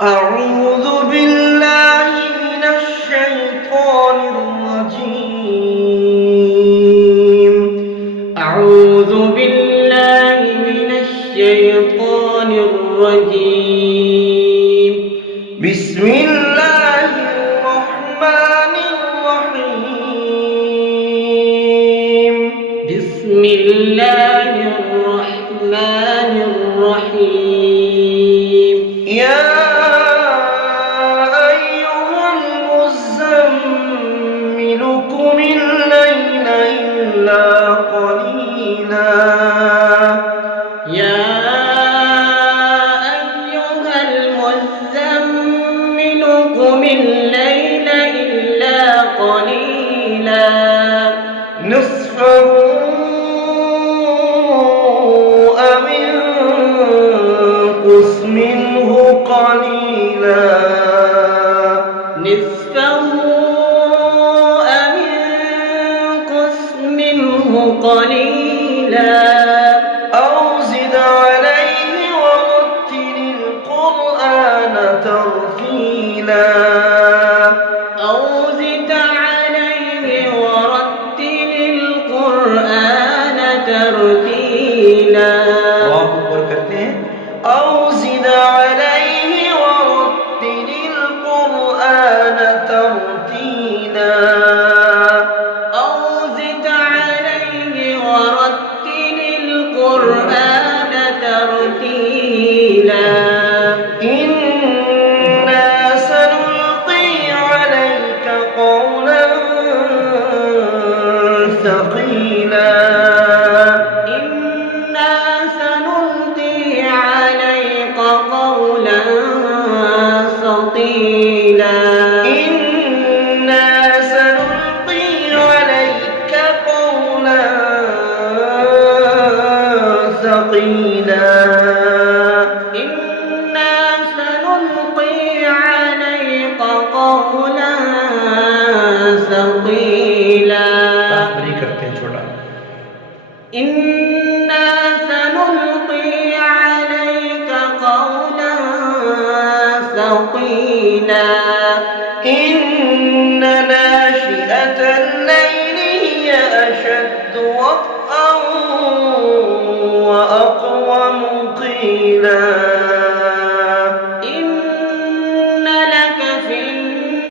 أعوذ بالله من الشيطان الرجيم. أعوذ بالله من الشيطان الرجيم. بسم الله الرحمن الرحيم. بسم الله الرحمن الرحيم. يا قم الليل إلا قليلا. يا أيها المزمل قم الليل إلا قليلا نصفه أو انقص منه قليلا قليلا أو زد عليه ورتل القرآن ترتيلا. أو زد عليه ورتل القرآن ترتيلا. أو زد عليه ورتل القرآن ترتيلا. القرآن ترتيلا. إنا سنلقي عليك قولا ثقيلا. إنا سنلقي عليك قولا ثقيلا. إنا سنلقي عليك قولا ثقيلا. إنا سنلقي عليك قولا ثقيلا. إنا سنلقي عليك قولا ثقيلا. إن ناشئة الليل هي أشد وطئا